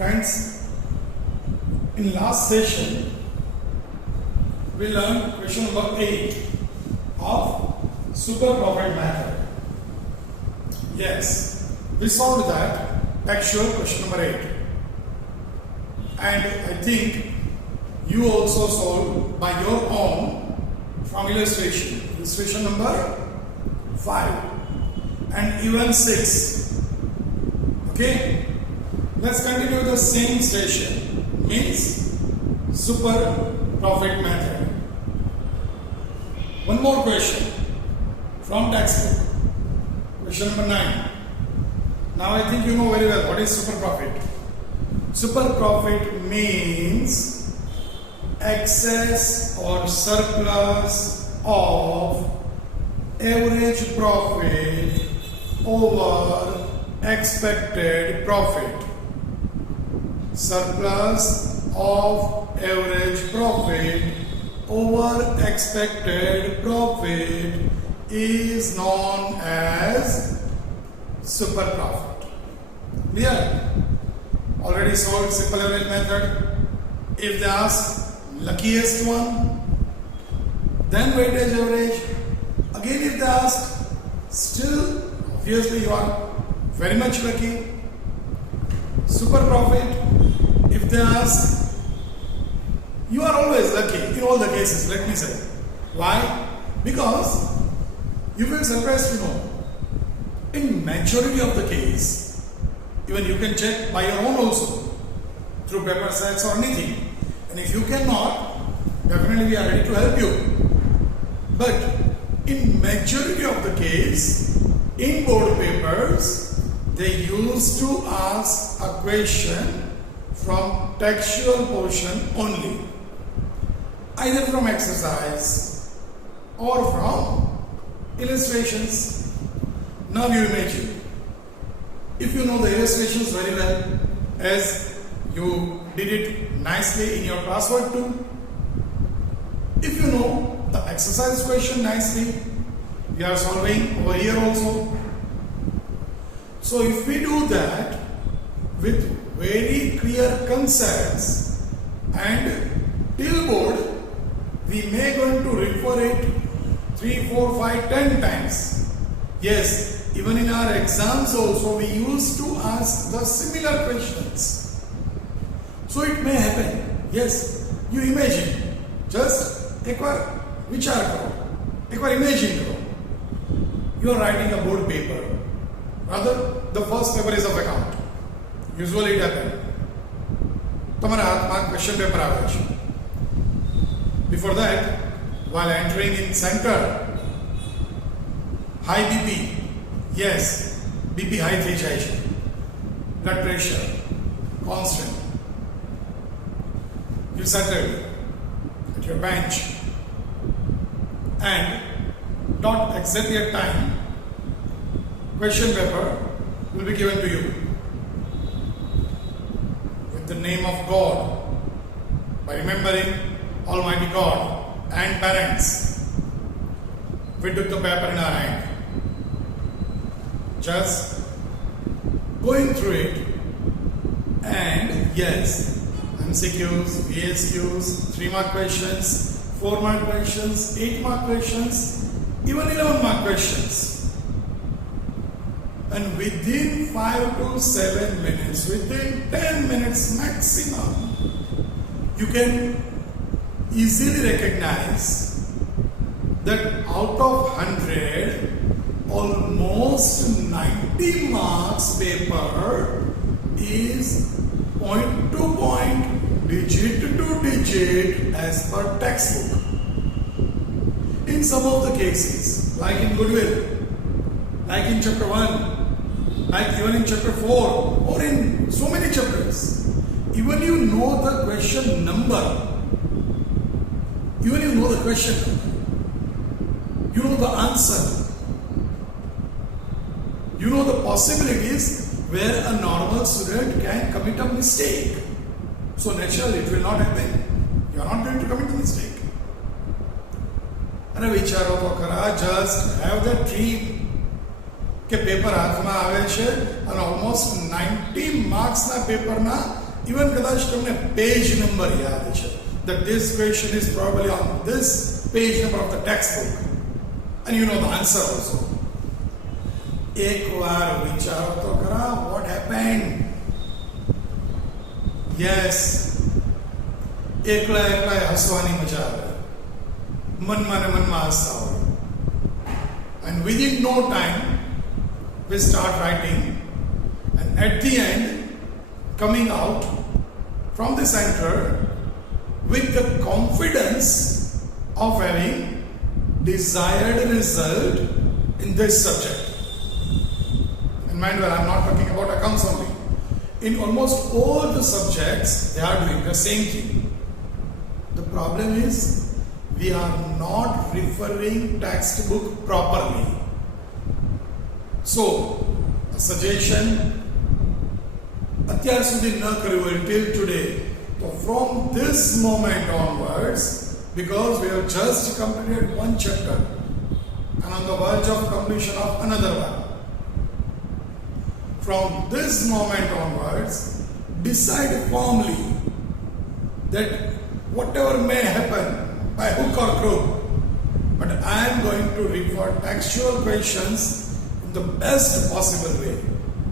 Friends, in last session we learned question number 8 of super profit method. Yes, we solved that actual question number 8, and I think you also solved by your own from illustration number 5 and even 6. Okay, let's continue the same session, means super profit method. One more question from textbook, question number 9. Now I think you know very well what is super profit. Super profit means excess or surplus of average profit over expected profit. Surplus of average profit over expected profit is known as super profit. Clear? Already solved simple average method. If they ask luckiest one, then weightage average. Again, if they ask still, obviously you are very much lucky, super profit. If they ask, you are always lucky in all the cases, let me say. Why? Because you will surprise to know, in majority of the case, even you can check by your own also, through paper sets or anything. And if you cannot, definitely we are ready to help you. But in majority of the case, in board papers, they used to ask a question from textual portion only, either from exercise or from illustrations. Now you imagine, if you know the illustrations very well, as you did it nicely in your classwork too, if you know the exercise question nicely, we are solving over here also. So if we do that with very clear concepts and till board, we may going to refer it 3, 4, 5, 10 times. Yes, even in our exams also we used to ask the similar questions. So it may happen. Yes, you imagine. Just एक बार विचार करो, एक बार imagine करो. You are writing a board paper. Rather, the first paper is of account. Usually it happens. તમારા હાથમાં question paper આવે છે. Before that, while entering in center, high BP. Yes, BP high થઈ જાય છે. Blood pressure constant. You settled at your bench, and dot exactly at time, question paper will be given to you with the name of God, by remembering Almighty God and parents. We took the paper in our hand, just going through it, and yes, MCQs, VSQs, 3-mark questions, 4-mark questions, 8-mark questions, even 11-mark questions. And within 5 to 7 minutes, within 10 minutes maximum, you can easily recognize that out of 100, almost 90 marks paper is point to point, digit to digit as per textbook. In some of the cases, like in Goodwill, like in chapter 1, like even in chapter 4, or in so many chapters, even you know the question number, even you know the question number, you know the answer, you know the possibilities where a normal student can commit a mistake. So naturally it will not happen. You are not going to commit a mistake. And વિચારો તો ખરા, just have that dream કે paper હાથમાં આવે છે અને almost 90 માર્ક્સના પેપરના Even કદાચ તમને પેજ નંબર યાદ છે that this question is probably on this page number of the textbook and you know the answer also. એક વાર વિચારો તો ખરા what happened. Yes, એકલા હસવાની મજા આવે, મનમાં ને મનમાં હસતા હોય. And within no time we start writing, and at the end coming out from the center with the confidence of having desired result in this subject. And mind well, I'm not talking about accounts only. In almost all the subjects, they are doing the same thing. The problem is, we are not referring textbook properly. So, a suggestion, અત્યાર સુધી ન કર્યું હોય till today, so from this moment onwards, because we have just completed one chapter and on the verge of completion of another one, from this moment onwards, decide firmly that whatever may happen by hook or crook, but I am going to refer textual questions in the best possible way.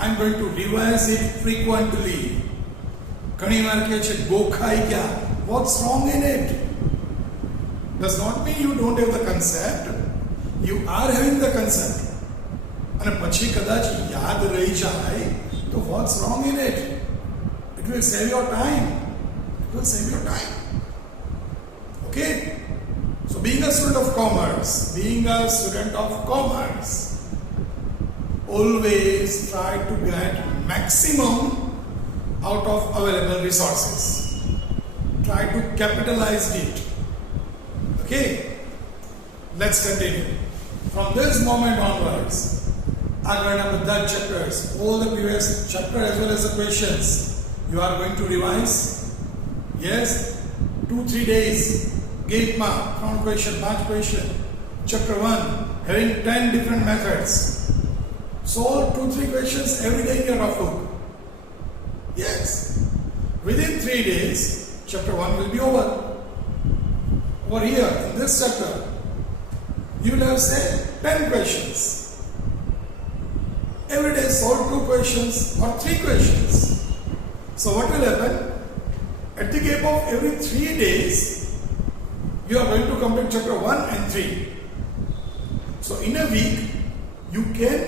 I am going to revise it frequently. ઘણી વાર કહે છે ગોખાઈ ગયા. What's wrong in it? Does not mean you don't have the concept. You are having the concept. અને પછી કદાચ યાદ રહી જાય તો what's wrong in it? It will save your time. It will save your time. Okay? So being a student of commerce, always try to get maximum out of available resources. Try to capitalize it. Okay? Let's continue. From this moment onwards, આગળના બધા chapters, all the previous chapter as well as the questions, you are going to revise. Yes, 2-3 days. Gate mark, 3 question, 5 question. Chapter 1, having 10 different methods. Solve 2-3 questions every day in your rough book. Yes. Within 3 days, chapter 1 will be over. Over here, in this chapter, you will have, say, 10 questions. Every day solve 2 questions or 3 questions. So what will happen? At the gap of every 3 days, you are going to complete chapter 1 and 3. So in a week, you can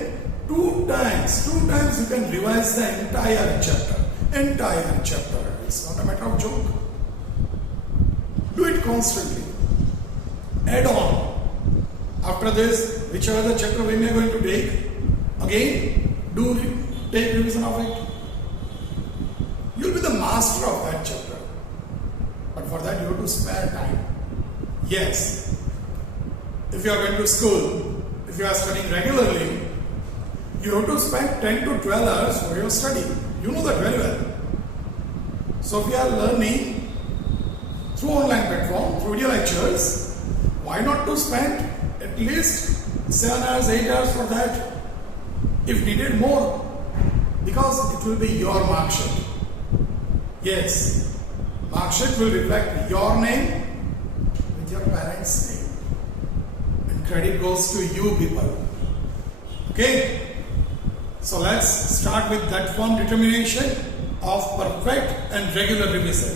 2 times you can revise the entire chapter. It's not a matter of joke. Do it constantly. Add on. After this, whichever the chapter we may going to take, again, take revision of it. You'll be the master of that chapter. But for that, you have to spare time. Yes. If you are going to school, if you are studying regularly, you have to spend 10 to 12 hours for your study. You know that very well. So if you are learning through online platform, through video lectures, why not to spend at least 7 hours, 8 hours for that? If needed more, because it will be your mark sheet. Yes, mark sheet will reflect your name with your parents' name, and credit goes to you people. Okay, so let's start with that firm determination of perfect and regular revision.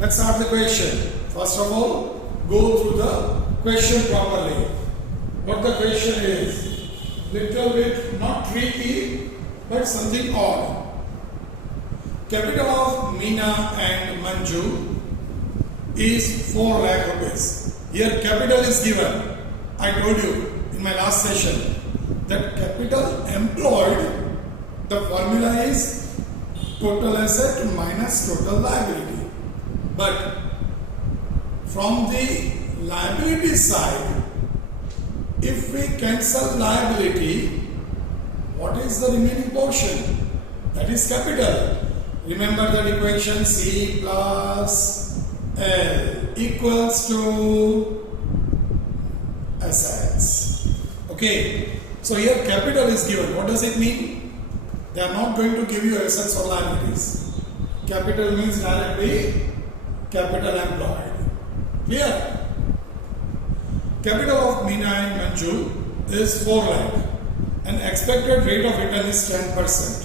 Let's start the question. First of all, go through the question properly. What the question is? Little bit not tricky, but something odd. Capital of Meena and Manju is 4 lakh rupees. Here capital is given. I told you in my last session that capital employed, the formula is total asset minus total liability. But from the liability side, if we cancel liability, what is the remaining portion? That is capital. Remember that equation C plus L equals to assets. Okay, so here capital is given. What does it mean? They are not going to give you assets or liabilities. Capital means directly capital employed. Clear? Capital of Meena and Manju is 4 lakh and expected rate of return is 10%.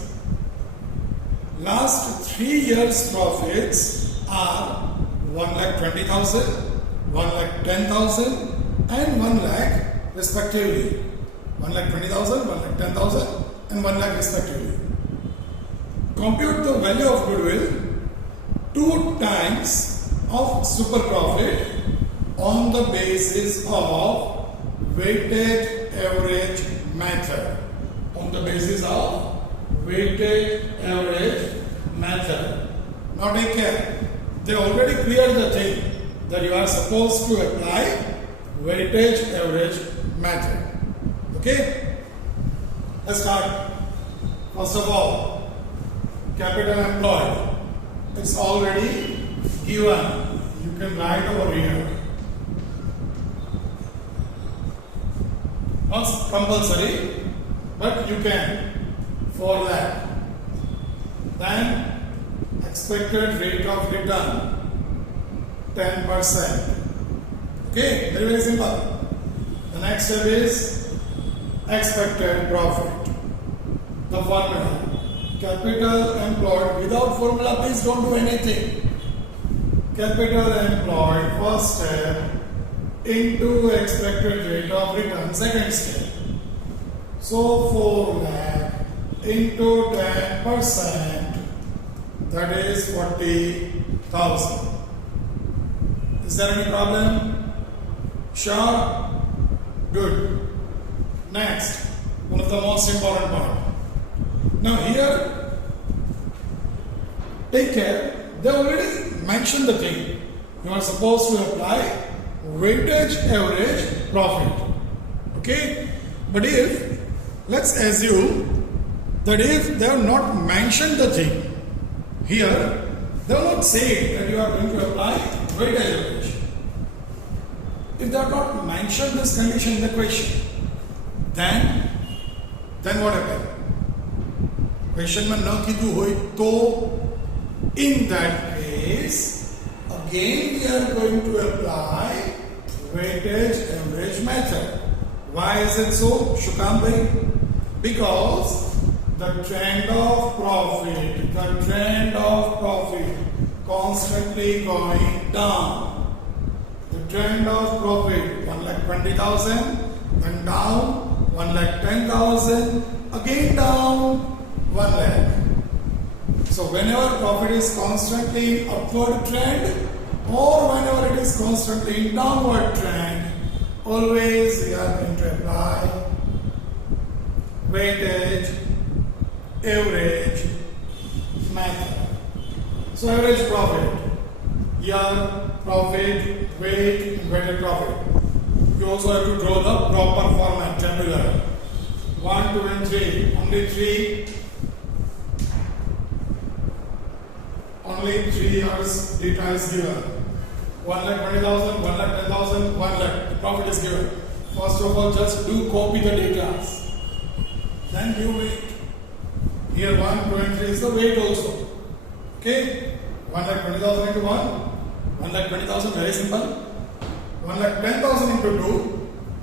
Last 3 years profits are 1,20,000, 1,10,000 and 1 lakh respectively. 1,20,000, 1,10,000 and 1 lakh respectively. Compute the value of goodwill 2 times of super profit on the basis of weighted average method. On the basis of weighted average method. Now take care. They already cleared the thing that you are supposed to apply weighted average method. Okay? Let's start. First of all, capital employed. It's already given. You can write over here. Not compulsory, but you can. 4 lakh. Then expected rate of return 10%. Okay, very very simple. The next step is expected profit. The formula. Capital employed. Without formula, please don't do anything. Capital employed, first step, into expected rate of return, second step. So 4 lakh into 10%, that is 40,000. Is there any problem? Sure? Good. Next, one of the most important part. Now here, take care, they already mentioned the thing. You are supposed to apply weighted average profit. Okay? But if, let's assume that if they have not mentioned the thing, here, they have not said that you are going to apply weighted average. If they have not mentioned this condition in the question, then what happens? Question में न कीधु होई तो in that case again we are going to apply weighted average method. Why is it so, Shukam bhai? Because the trend of profit constantly going down. The trend of profit 1,20,000 went down, 1,10,000 again down. 1 lakh. So whenever profit is constantly in upward trend or whenever it is constantly in downward trend, always we are going to apply weighted average method. So average profit, year profit, weight, and weighted profit. You also have to draw the proper format, tabular. 1, 2 and 3, only 3 years data is given. 1,20,000, 1,10,000, 1 lakh. The profit is given. First of all, just do copy the data. Then give weight. Here 1, 2 and 3 is the weight also. Okay? 1,20,000 into 1. 1,20,000, very simple. 1,10,000 into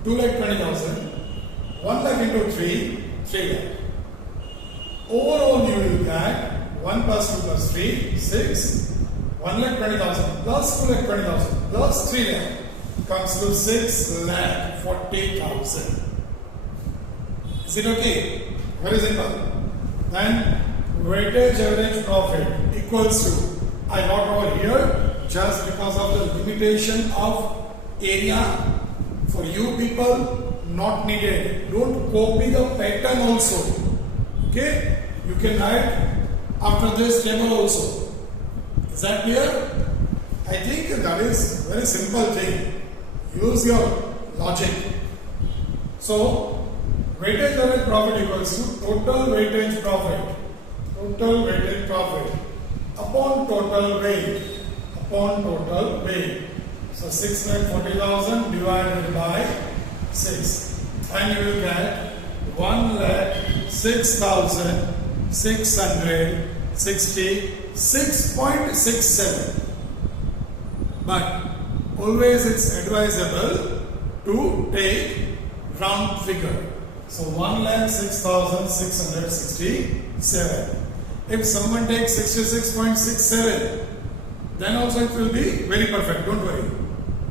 2. 2,20,000. 1 lakh into 3. 3 lakh. Overall you will get 1 plus 2 plus 3, 6, 1,20,000 plus 2,20,000 plus 3 lakh comes to 6,40,000. Is it okay? Very simple. Then weighted average profit equals to, I got over here just because of the limitation of area. For you people, not needed. Don't copy the pattern also. Okay? You can write after this table also. Is that clear? I think that is very simple thing. Use your logic. So, weighted average profit equals to total weighted profit. Total weighted profit upon total weight. Upon total weight. So, 6,40,000 divided by 6. And you will get 1,06,660 66.67. But always it's advisable to take round figure. So 1,06,667. If someone takes 66.67, then also it will be very perfect. Don't worry.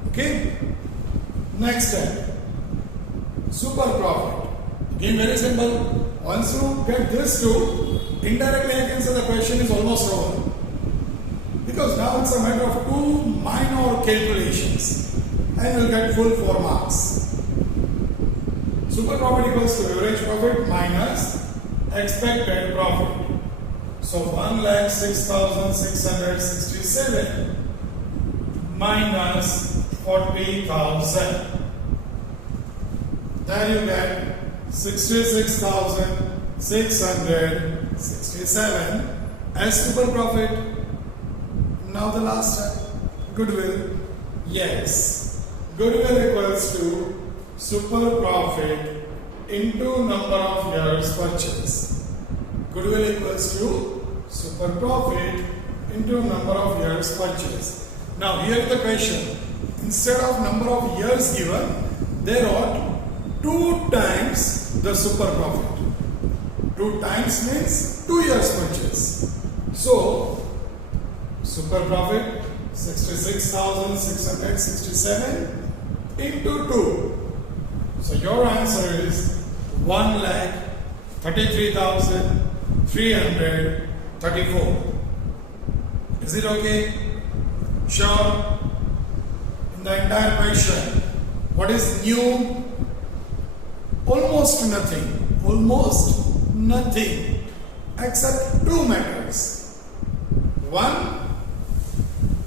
Okay. Next step. Super profit. Again, very simple. Once you get this two, indirectly I can say the question is almost over. Because now it's a matter of two minor calculations and you'll get full 4 marks. Super profit equals to average profit minus expected profit. So 1,06,667 minus 40,000. Then you get 66,667 as super profit. Now the last step, goodwill. Yes, goodwill equals to super profit into number of years purchase. Goodwill equals to super profit into number of years purchase. Now here is the question. Instead of number of years given, they wrote 2 times the super profit. 2 times means 2 years purchase. So super profit 66,667 into 2. So your answer is 1,33,334. Is it okay? Sure. In the entire question, what is new? Almost nothing. Almost nothing. Except 2 matters. One,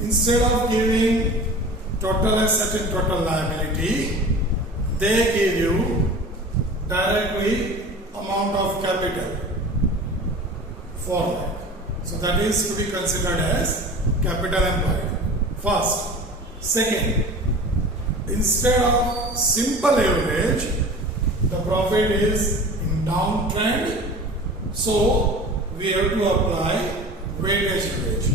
instead of giving total asset and total liability, they give you directly amount of capital 4 lakh. So that is to be considered as capital employed. First. Second, instead of simple average, the profit is in downtrend. So we have to apply weightage average.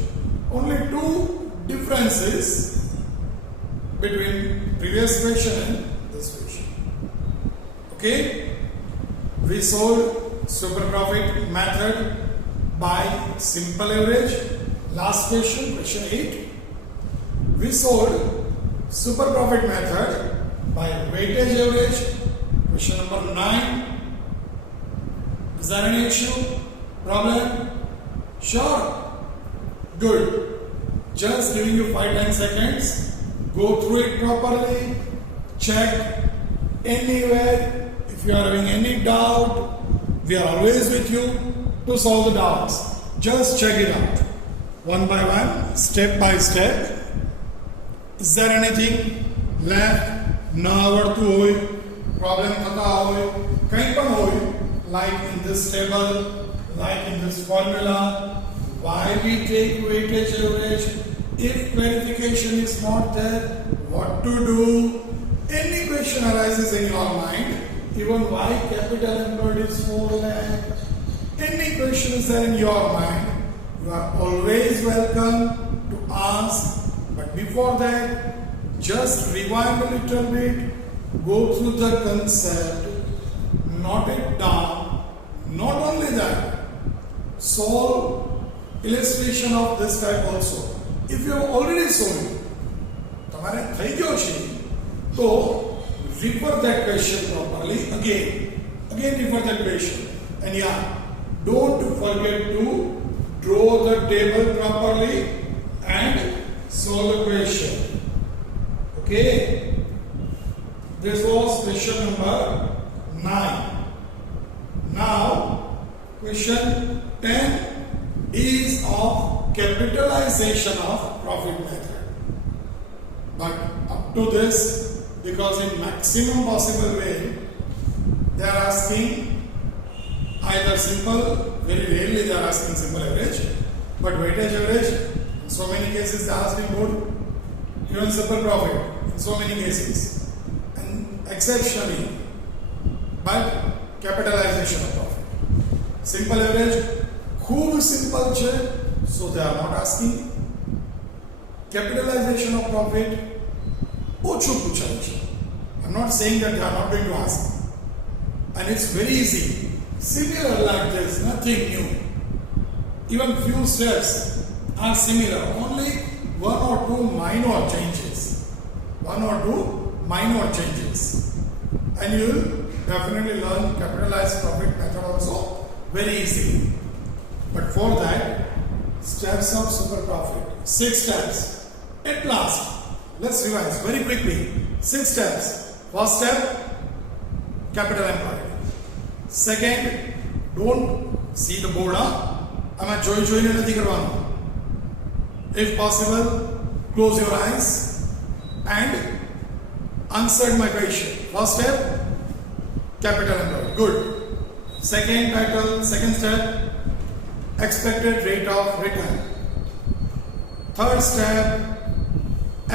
Only 2 differences between previous question and this question. Okay, we solved super profit method by simple average. Last question, question 8. We solved super profit method by weightage average. Question number 9. Is there any issue? Problem? Sure. Good. Just giving you 5-10 seconds. Go through it properly. Check anywhere. If you are having any doubt, we are always with you to solve the doubts. Just check it out. One by one, step by step. Is there anything left? Na avadtu hoy, problem thata hoy, kahi pan hoy, like in this table, like in this formula. Why we take weightage average? If verification is not there, what to do? Any question arises in your mind, even why capital employed is 4 lakh. Any question is there in your mind, you are always welcome to ask. But before that, just rewind a little bit, go through the concept, note it down. Not only that, solve illustration of this type also. If you have already solved it, તમારે થઈ ગયો છે, તો refer that question properly again refer that question. And yeah, don't forget to draw the table properly and solve the question. Okay, this was question number 9. Now question 10 is of capitalization of profit method. But up to this, because in maximum possible way, they are asking either simple, very rarely they are asking simple average, but weightage average, in so many cases they are asking both, even simple profit, in so many cases, and exceptionally, but capitalization of profit. Simple average, ખૂબ simple છે, so they are not asking. Capitalization of profit ઓછું પૂછાય છે. I'm not saying that they are not going to ask. And it's very easy. Similar like this, nothing new. Even few steps are similar, only one or two minor changes. And you will definitely learn capitalized profit method also very easily. But for that, steps of super profit, 6 steps. At last, let's revise very quickly. 6 steps. First step, capital employed. Second, don't see the board. આમાં જોઈને નથી કરવાનું. If possible, close your eyes and answer my question. First step, capital employed. Good. Second step, expected rate of return. Third step,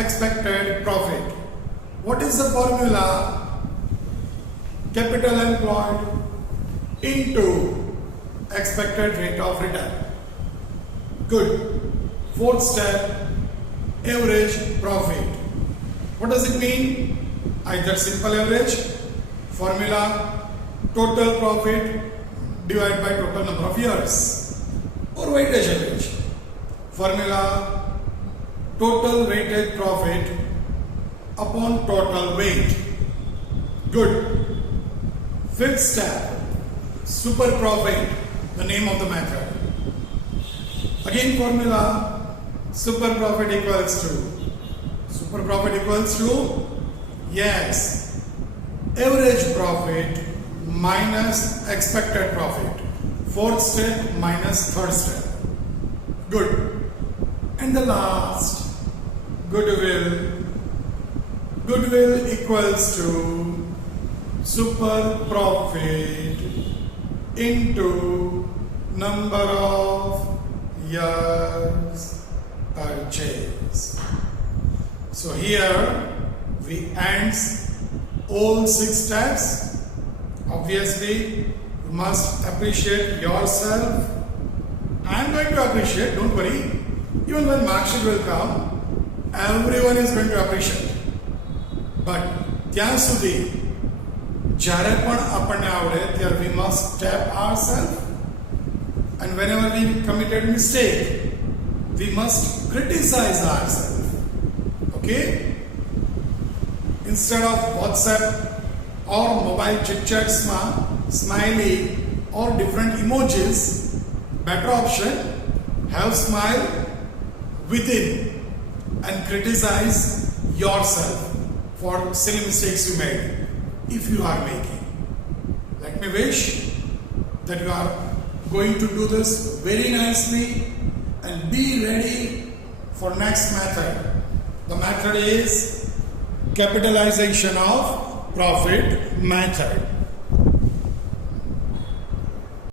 expected profit. What is the formula? Capital employed into expected rate of return. Good. Fourth step, average profit. What does it mean? Either simple average, formula, total profit divided by total number of years, or weightage average. Formula, total weighted profit upon total weight. Good. Fifth step, super profit, the name of the method. Again formula, super profit equals to, yes, average profit minus expected profit. Fourth step minus third step. Good. And the last, goodwill. Goodwill equals to super profit into number of years purchase. So here we end all 6 steps. Obviously, you must appreciate yourself. I am going to appreciate, don't worry. Even when mark sheet will come, everyone is going to appreciate. But ત્યાં સુધી જ્યારે પણ આપણને આવડે ત્યારે we must step ourselves, and whenever we committed mistake, we must criticize ourselves. Okay? Instead of WhatsApp or mobile chit chats ma smiley or different emojis, better option, have smile within and criticize yourself for silly mistakes you made, if you are making. Let me wish that you are going to do this very nicely and be ready for next method. The method is capitalization of profit method.